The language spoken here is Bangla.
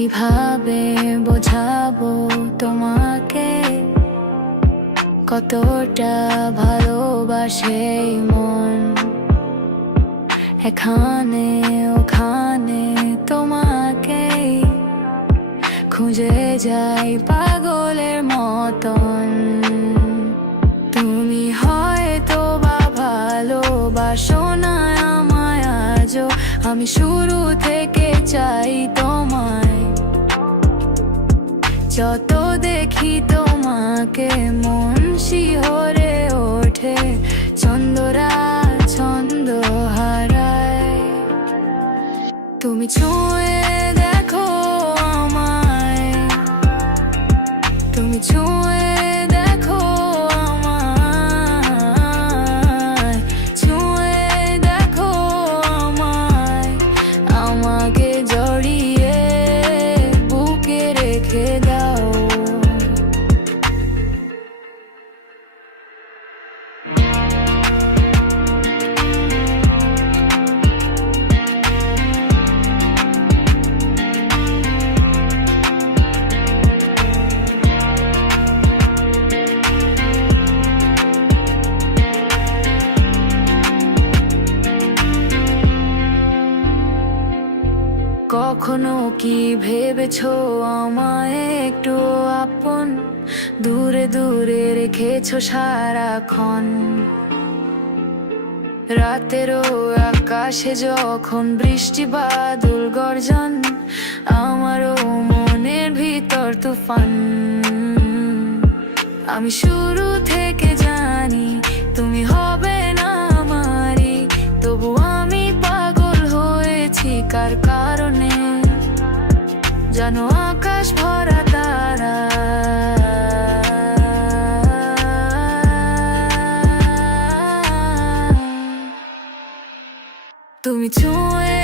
কিভাবে বোঝাবো তোমাকে কতটা ভালোবাসে মন, এখানে ওখানে তোমাকে খুঁজে যাই পাগলের মতন। তুমি হয়তো বা ভালোবাসো না আমায় আজও, আমি শুরু থেকে চাই তোমায়। যত দেখি তোমাকে মন শিহরে ওঠে, ছন্দরা ছন্দ হারায়। তুমি ছুঁয়ে দেখো আমায়, তুমি ছুঁয়ে দেখো আমায়, ছুঁয়ে দেখো আমায়, আমাকে জড়িয়ে বুকে রেখে দাও। কখনো কি ভেবেছো আমায় একটু আপন, দূরে দূরে রেখেছো সারাক্ষণ। রাতেরও আকাশে যখন বৃষ্টি বাদল গর্জন, আমারও মনের ভিতর তুফান। আমি শুরু থেকে জানি তুমি হবে না আমারই, তবু আমি পাগল হয়েছি কার কারণে জানো, আকাশ ভরা তারা। তুমি ছুঁয়ে